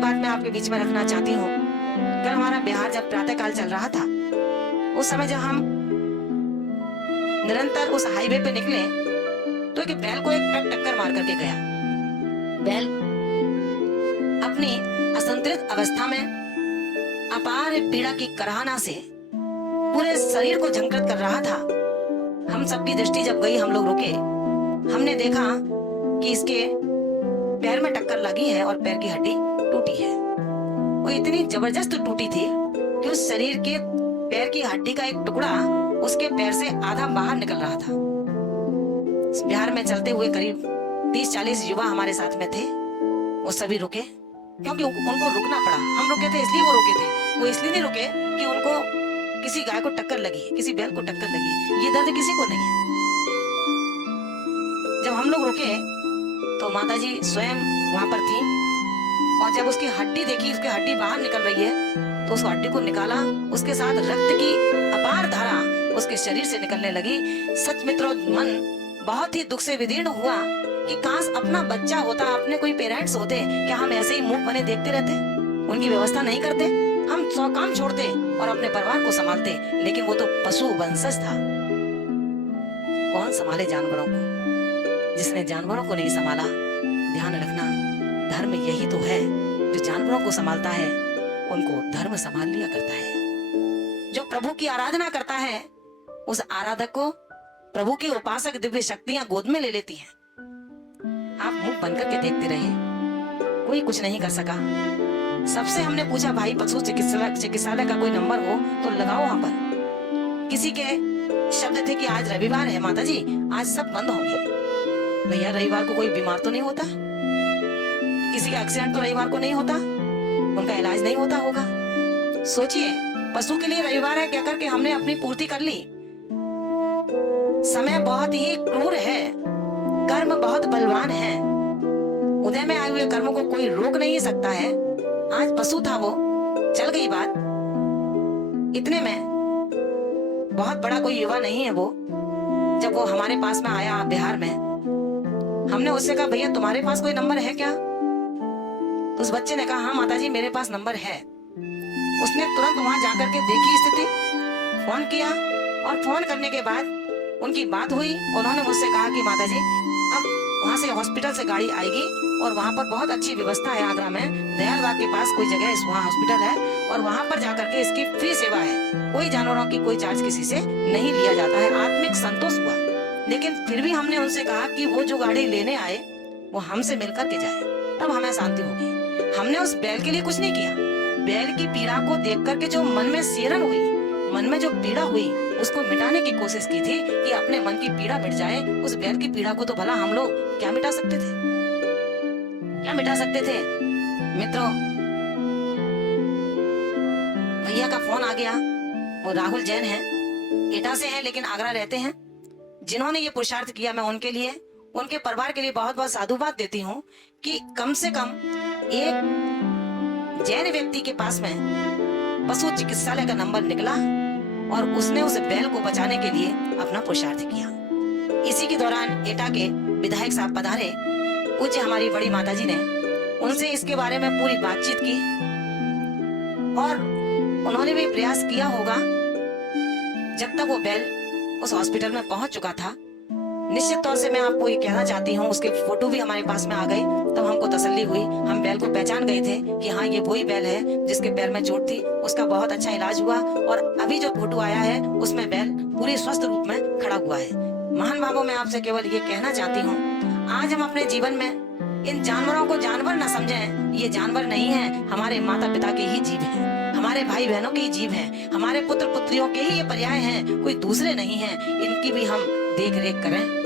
बात मैं आपके बीच में रखना चाहती हूँ। कल हमारा बिहार जब प्रातःकाल चल रहा था, उस समय जब हम निरंतर उस हाईवे पे निकले तो एक बैल को एक ट्रक टक्कर मार करके गया। बैल अपनी असंतुलित अवस्था में अपार पीड़ा की कराहना से पूरे शरीर को झंकृत कर रहा था। हम सबकी दृष्टि जब गई, हम लोग रुके, हमने देखा कि इसके पैर में टक्कर लगी है और पैर की हड्डी टूटी है। वो इतनी जबरदस्त टूटी थी कि उस शरीर के पैर की हड्डी का एक टुकड़ा उसके पैर से आधा बाहर निकल रहा था। बिहार में चलते हुए करीब 30-40 युवा हमारे साथ में थे। वो सभी रुके क्योंकि उनको रुकना पड़ा। हम रुके थे इसलिए वो रुके थे, वो इसलिए नहीं रुके कि उनको किसी गाय को टक्कर लगी, किसी बैल को टक्कर लगी, ये दर्द किसी को नहीं है। जब हम लोग रुके तो माताजी स्वयं वहां पर थी और जब उसकी हड्डी देखी, उसकी हड्डी बाहर निकल रही है, तो उस हड्डी को निकाला, उसके साथ रक्त की अपार धारा उसके शरीर से निकलने लगी। सच मित्रों, मन बहुत ही दुख से विदीर्ण हुआ कि काश अपना बच्चा होता, अपने कोई पेरेंट्स होते, क्या हम ऐसे ही मुंह बने देखते रहते, उनकी व्यवस्था नहीं करते, हम 100 काम छोड़ते और अपने परिवार को संभालते। लेकिन वो तो पशु वंशज था, कौन संभाले जानवरों को? जिसने जानवरों को नहीं संभाला, ध्यान रखना, धर्म यही तो है, जो जानवरों को संभालता है उनको धर्म संभाल लिया करता है। जो प्रभु की आराधना करता है, उस आराधक को प्रभु के उपासक दिव्य शक्तियां गोद में ले लेती हैं। आप मुंह बंद करके देखते रहे, कोई कुछ नहीं कर सका। सबसे हमने पूछा, भाई पशु चिकित्सालय का कोई नंबर हो तो लगाओ वहां पर। किसी के शब्द थे कि आज रविवार है माताजी, आज सब बंद होंगे। भैया रविवार को कोई बीमार तो नहीं होता, किसी का एक्सीडेंट तो रविवार को नहीं होता, उनका इलाज नहीं होता होगा। सोचिए, पशु के लिए रविवार है क्या करके हमने अपनी पूर्ति कर ली। समय बहुत ही क्रूर है, कर्म बहुत बलवान है, उदय में आए हुए कर्मों को कोई रोक नहीं सकता है। आज पशु था, वो चल गई बात। इतने में बहुत बड़ा कोई युवा नहीं है वो, जब वो हमारे पास में आया बिहार में, हमने उससे कहा, भैया तुम्हारे पास कोई नंबर है क्या? तो उस बच्चे ने कहा, हाँ माताजी मेरे पास नंबर है। उसने तुरंत वहां जाकर के देखी स्थिति, फोन किया और फोन करने के बाद उनकी बात हुई। उन्होंने मुझसे कहा कि माताजी अब वहां से हॉस्पिटल से गाड़ी आएगी और वहां पर बहुत अच्छी व्यवस्था है, आगरा में दयालबाग के पास कोई जगह है, वहाँ हॉस्पिटल है और वहां पर जाकर के इसकी फ्री सेवा है, कोई जानवरों की कोई चार्ज किसी से नहीं लिया जाता है। आत्मिक संतोष हुआ। लेकिन फिर भी हमने उनसे कहा कि वो जो गाड़ी लेने आए वो हमसे मिलकर के जाए, तब हमें शांति होगी। हमने उस बैल के लिए कुछ नहीं किया। बैल की पीड़ा को देख करके जो मन में सेरन हुई, मन में जो पीड़ा हुई, उसको मिटाने की कोशिश की थी कि अपने मन की पीड़ा मिट जाए। उस बैल की पीड़ा को तो भला हम लोग क्या मिटा सकते थे, क्या मिटा सकते थे? मित्रों, भैया का फोन आ गया, वो राहुल जैन है, एटा से है लेकिन आगरा रहते हैं। जिन्होंने ये पुरुषार्थ किया, मैं उनके लिए, उनके परिवार के लिए बहुत बहुत साधुवाद देती हूँ कि कम से कम एक जैन व्यक्ति के पास में पशु चिकित्सालय का नंबर निकला और उसने उस बैल को बचाने के लिए अपना पुरुषार्थ किया। इसी के दौरान एटा के विधायक साहब पधारे, पूज्य हमारी बड़ी माताजी ने उनसे इसके बारे में पूरी बातचीत की और उन्होंने भी प्रयास किया होगा। जब तक वो बैल उस हॉस्पिटल में पहुंच चुका था, निश्चित तौर से मैं आपको ये कहना चाहती हूँ, उसके फोटो भी हमारे पास में आ गए, तब हमको तसल्ली हुई। हम बैल को पहचान गए थे कि हाँ ये वही बैल है जिसके पैर में चोट थी। उसका बहुत अच्छा इलाज हुआ और अभी जो फोटो आया है उसमें बैल पूरी स्वस्थ रूप में खड़ा हुआ है। महान भावों, मैं आपसे केवल ये कहना चाहती हूँ, आज हम अपने जीवन में इन जानवरों को जानवर न समझें। ये जानवर नहीं है, हमारे माता पिता के ही जीव हैं, हमारे भाई बहनों के ही जीव हैं, हमारे पुत्र पुत्रियों के ही ये पर्याय हैं, कोई दूसरे नहीं हैं। इनकी भी हम देख रेख करें।